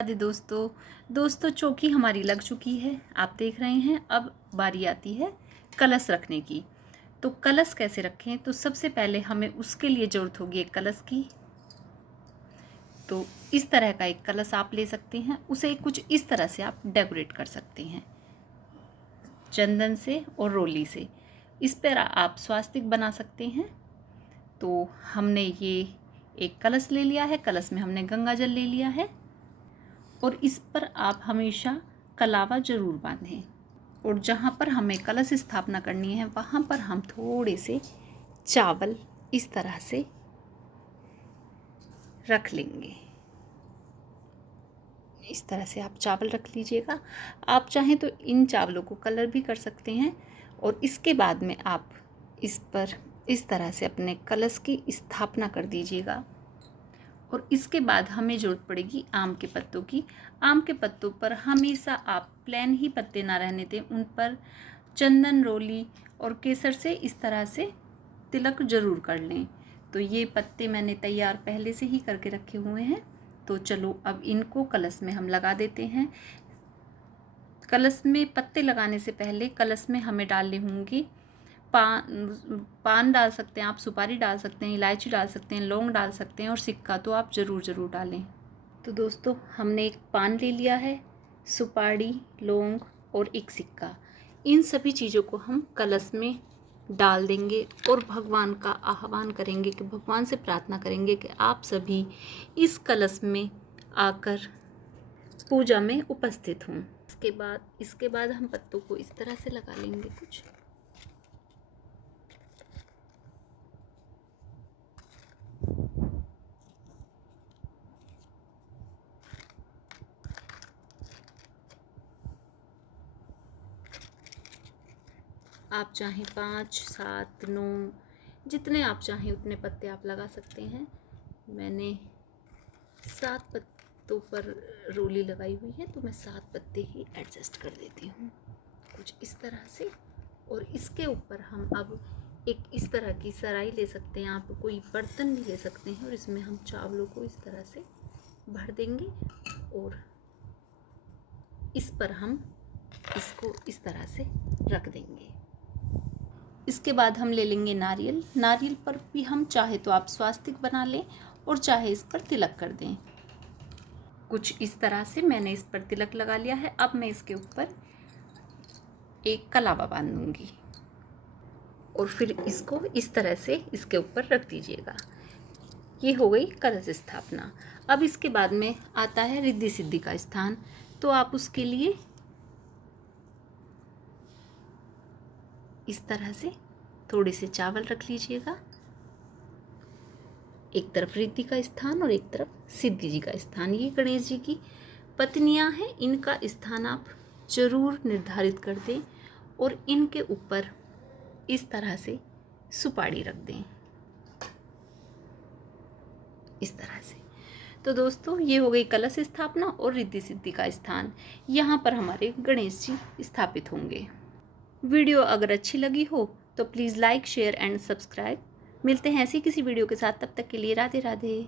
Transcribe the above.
राधे दोस्तों चौकी हमारी लग चुकी है। आप देख रहे हैं। अब बारी आती है कलश रखने की। तो कलश कैसे रखें, तो सबसे पहले हमें उसके लिए ज़रूरत होगी एक कलश की। तो इस तरह का एक कलश आप ले सकते हैं। उसे कुछ इस तरह से आप डेकोरेट कर सकते हैं, चंदन से और रोली से। इस पर आप स्वास्तिक बना सकते हैं। तो हमने ये एक कलश ले लिया है। कलश में हमने गंगा जल ले लिया है और इस पर आप हमेशा कलावा ज़रूर बांधें। और जहाँ पर हमें कलश स्थापना करनी है वहाँ पर हम थोड़े से चावल इस तरह से रख लेंगे। इस तरह से आप चावल रख लीजिएगा। आप चाहें तो इन चावलों को कलर भी कर सकते हैं। और इसके बाद में आप इस पर इस तरह से अपने कलश की स्थापना कर दीजिएगा। और इसके बाद हमें ज़रूरत पड़ेगी आम के पत्तों की। आम के पत्तों पर हमेशा आप प्लेन ही पत्ते ना रहने दें, उन पर चंदन, रोली और केसर से इस तरह से तिलक ज़रूर कर लें। तो ये पत्ते मैंने तैयार पहले से ही करके रखे हुए हैं। तो चलो अब इनको कलश में हम लगा देते हैं। कलश में पत्ते लगाने से पहले कलश में हमें डालने होंगे पान डाल सकते हैं आप, सुपारी डाल सकते हैं, इलायची डाल सकते हैं, लौंग डाल सकते हैं और सिक्का तो आप ज़रूर डालें। तो दोस्तों हमने एक पान ले लिया है, सुपारी, लौंग और एक सिक्का। इन सभी चीज़ों को हम कलश में डाल देंगे और भगवान का आह्वान करेंगे कि भगवान से प्रार्थना करेंगे कि आप सभी इस कलश में आकर पूजा में उपस्थित हों। इसके बाद हम पत्तों को इस तरह से लगा लेंगे कुछ। आप चाहें 5, 7, 9 जितने आप चाहें उतने पत्ते आप लगा सकते हैं। मैंने 7 पत्तों पर रोली लगाई हुई है तो मैं 7 पत्ते ही एडजस्ट कर देती हूँ कुछ इस तरह से। और इसके ऊपर हम अब एक इस तरह की सराई ले सकते हैं, आप कोई बर्तन भी ले सकते हैं और इसमें हम चावलों को इस तरह से भर देंगे और इस पर हम इसको इस तरह से रख देंगे। इसके बाद हम ले लेंगे नारियल। नारियल पर भी हम चाहे तो आप स्वास्तिक बना लें और चाहे इस पर तिलक कर दें। कुछ इस तरह से मैंने इस पर तिलक लगा लिया है। अब मैं इसके ऊपर एक कलावा बांधूंगी और फिर इसको इस तरह से इसके ऊपर रख दीजिएगा। ये हो गई कलश स्थापना। अब इसके बाद में आता है रिद्धि सिद्धि का स्थान। तो आप उसके लिए इस तरह से थोड़े से चावल रख लीजिएगा। एक तरफ रिद्धि का स्थान और एक तरफ सिद्धि जी का स्थान। ये गणेश जी की पत्नियां हैं, इनका स्थान आप जरूर निर्धारित कर दें और इनके ऊपर इस तरह से सुपारी रख दें इस तरह से। तो दोस्तों ये हो गई कलश स्थापना और रिद्धि सिद्धि का स्थान। यहाँ पर हमारे गणेश जी स्थापित होंगे। वीडियो अगर अच्छी लगी हो तो please like, share and subscribe. मिलते हैं ऐसी किसी वीडियो के साथ, तब तक के लिए राधे राधे।